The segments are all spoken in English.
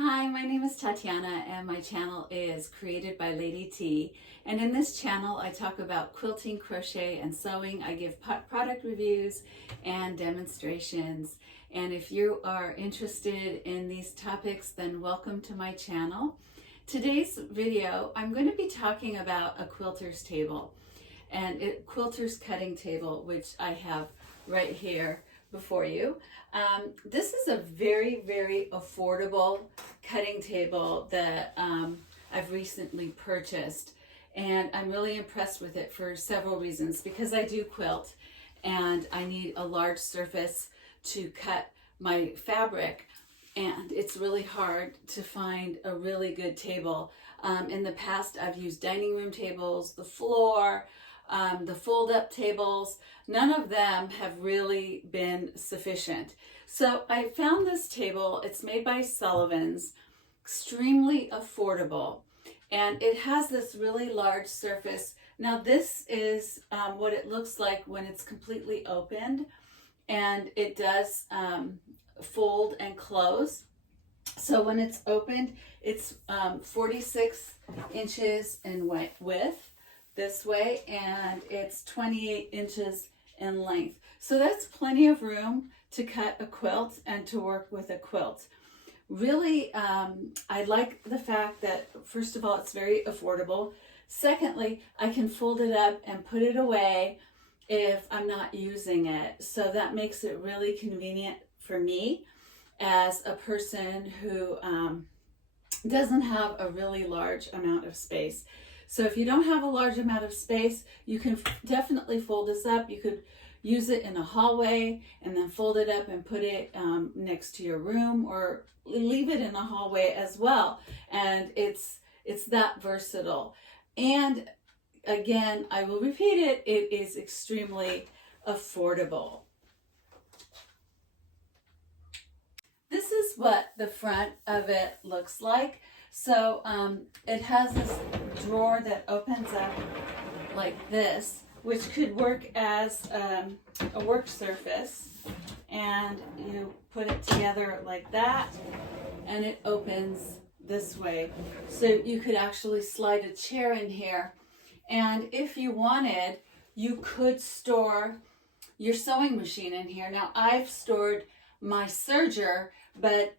Hi, my name is Tatiana and my channel is Created by Lady T. And in this channel I talk about quilting, crochet, and sewing. I give product reviews and demonstrations. And if you are interested in these topics, then welcome to my channel. Today's video, I'm going to be talking about a quilter's table. And quilter's cutting table, which I have right here before you. This is a very, very affordable cutting table that I've recently purchased, and I'm really impressed with it for several reasons. Because I do quilt and I need a large surface to cut my fabric, and it's really hard to find a really good table. In the past I've used dining room tables, the floor, the fold-up tables. None of them have really been sufficient. So I found this table. It's made by Sullivan's, extremely affordable, and it has this really large surface. Now this is what it looks like when it's completely opened, and it does fold and close. So when it's opened, it's 46 inches in width this way, and it's 28 inches in length. So that's plenty of room to cut a quilt and to work with a quilt. Really, I like the fact that, first of all, it's very affordable. Secondly, I can fold it up and put it away if I'm not using it. So that makes it really convenient for me as a person who doesn't have a really large amount of space. So if you don't have a large amount of space, you can definitely fold this up. You could use it in a hallway and then fold it up and put it next to your room, or leave it in a hallway as well. And it's that versatile. And again, I will repeat it, it is extremely affordable. This is what the front of it looks like. So it has this drawer that opens up like this, which could work as a work surface, and you put it together like that, and it opens this way. So you could actually slide a chair in here, and if you wanted, you could store your sewing machine in here. Now I've stored my serger, but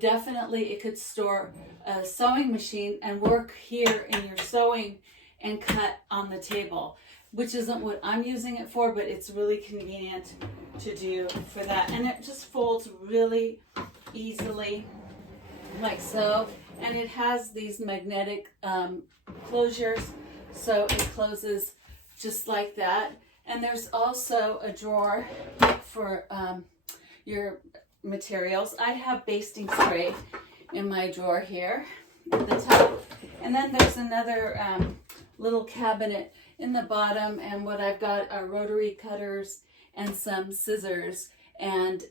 definitely it could store a sewing machine and work here in your sewing and cut on the table, which isn't what I'm using it for, but it's really convenient to do for that. And it just folds really easily like so. And it has these magnetic closures, so it closes just like that. And there's also a drawer for your materials. I have basting spray in my drawer here at the top, and then there's another little cabinet in the bottom, and what I've got are rotary cutters and some scissors and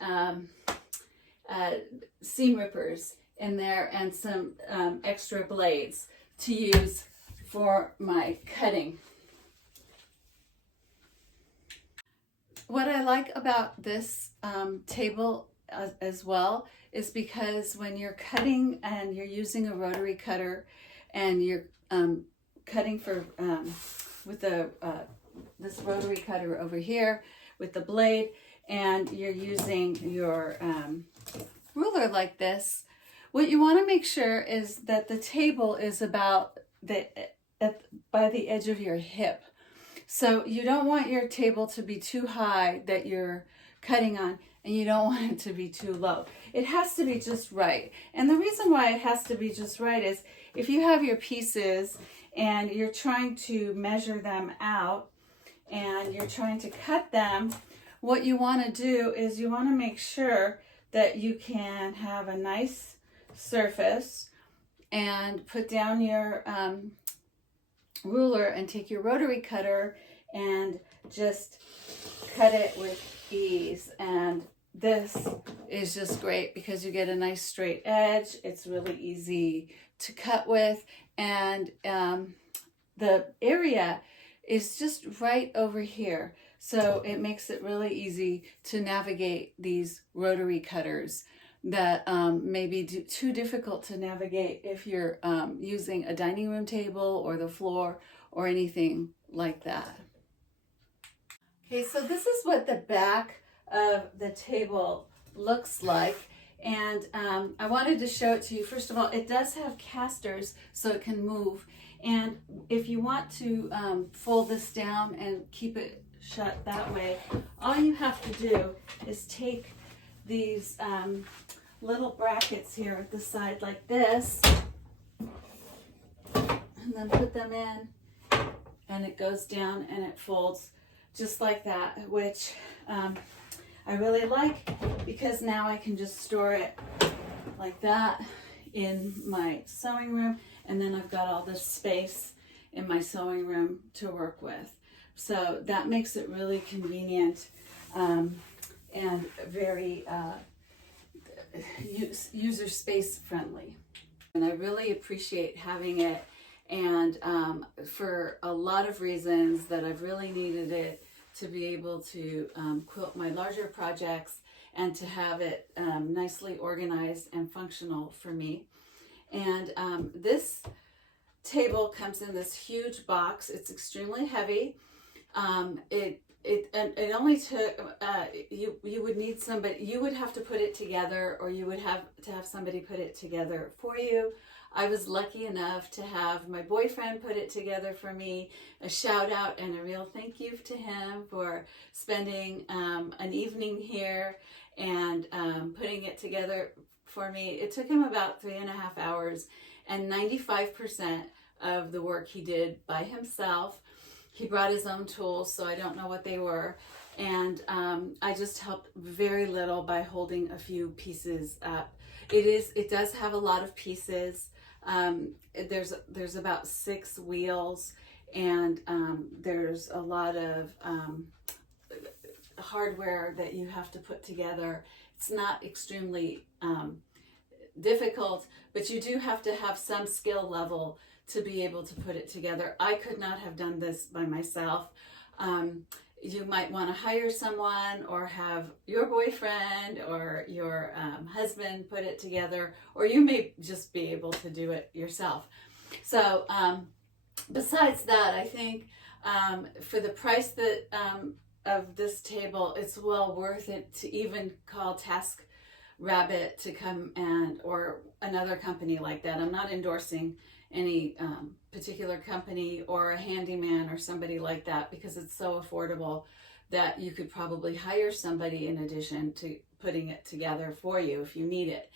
seam rippers in there, and some extra blades to use for my cutting. What I like about this table as well is because when you're cutting and you're using a rotary cutter and you're cutting for with this rotary cutter over here with the blade, and you're using your ruler like this, what you want to make sure is that the table is about by the edge of your hip. So you don't want your table to be too high that you're cutting on, and you don't want it to be too low. It has to be just right. And the reason why it has to be just right is if you have your pieces and you're trying to measure them out and you're trying to cut them, what you want to do is you want to make sure that you can have a nice surface and put down your ruler and take your rotary cutter and just cut it with ease. And this is just great because you get a nice straight edge. It's really easy to cut with, and the area is just right over here, so it makes it really easy to navigate these rotary cutters. that may be too difficult to navigate if you're using a dining room table or the floor or anything like that. Okay, so this is what the back of the table looks like. And I wanted to show it to you. First of all, it does have casters so it can move. And if you want to fold this down and keep it shut that way, all you have to do is take these little brackets here at the side like this, and then put them in, and it goes down and it folds just like that, which I really like, because now I can just store it like that in my sewing room, and then I've got all this space in my sewing room to work with. So that makes it really convenient and very user space friendly. And I really appreciate having it, and for a lot of reasons that I've really needed it to be able to quilt my larger projects and to have it nicely organized and functional for me. And this table comes in this huge box. It's extremely heavy. It only took, you would need somebody, you would have to put it together, or you would have to have somebody put it together for you. I was lucky enough to have my boyfriend put it together for me. A shout out and a real thank you to him for spending an evening here and putting it together for me. It took him about 3.5 hours, and 95% of the work he did by himself. He brought his own tools, so I don't know what they were. And I just helped very little by holding a few pieces up. It does have a lot of pieces. There's about 6 wheels, and there's a lot of hardware that you have to put together. It's not extremely difficult, but you do have to have some skill level to be able to put it together. I could not have done this by myself. You might want to hire someone, or have your boyfriend or your husband put it together, or you may just be able to do it yourself. So besides that, I think for the price that of this table, it's well worth it to even call TaskRabbit to come or another company like that. I'm not endorsing any particular company or a handyman or somebody like that, because it's so affordable that you could probably hire somebody in addition to putting it together for you if you need it.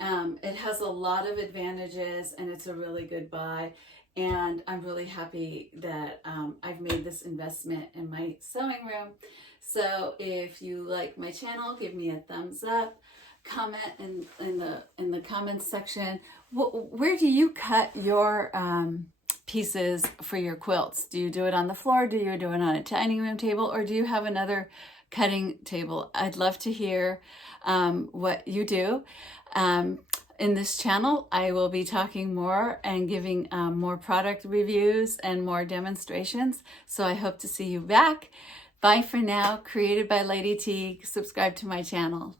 It has a lot of advantages, and it's a really good buy, and I'm really happy that I've made this investment in my sewing room. So if you like my channel, give me a thumbs up. Comment in the comments section. Where do you cut your pieces for your quilts? Do you do it on the floor? Do you do it on a dining room table? Or do you have another cutting table? I'd love to hear what you do. In this channel, I will be talking more and giving more product reviews and more demonstrations. So I hope to see you back. Bye for now. Created by Lady T. Subscribe to my channel.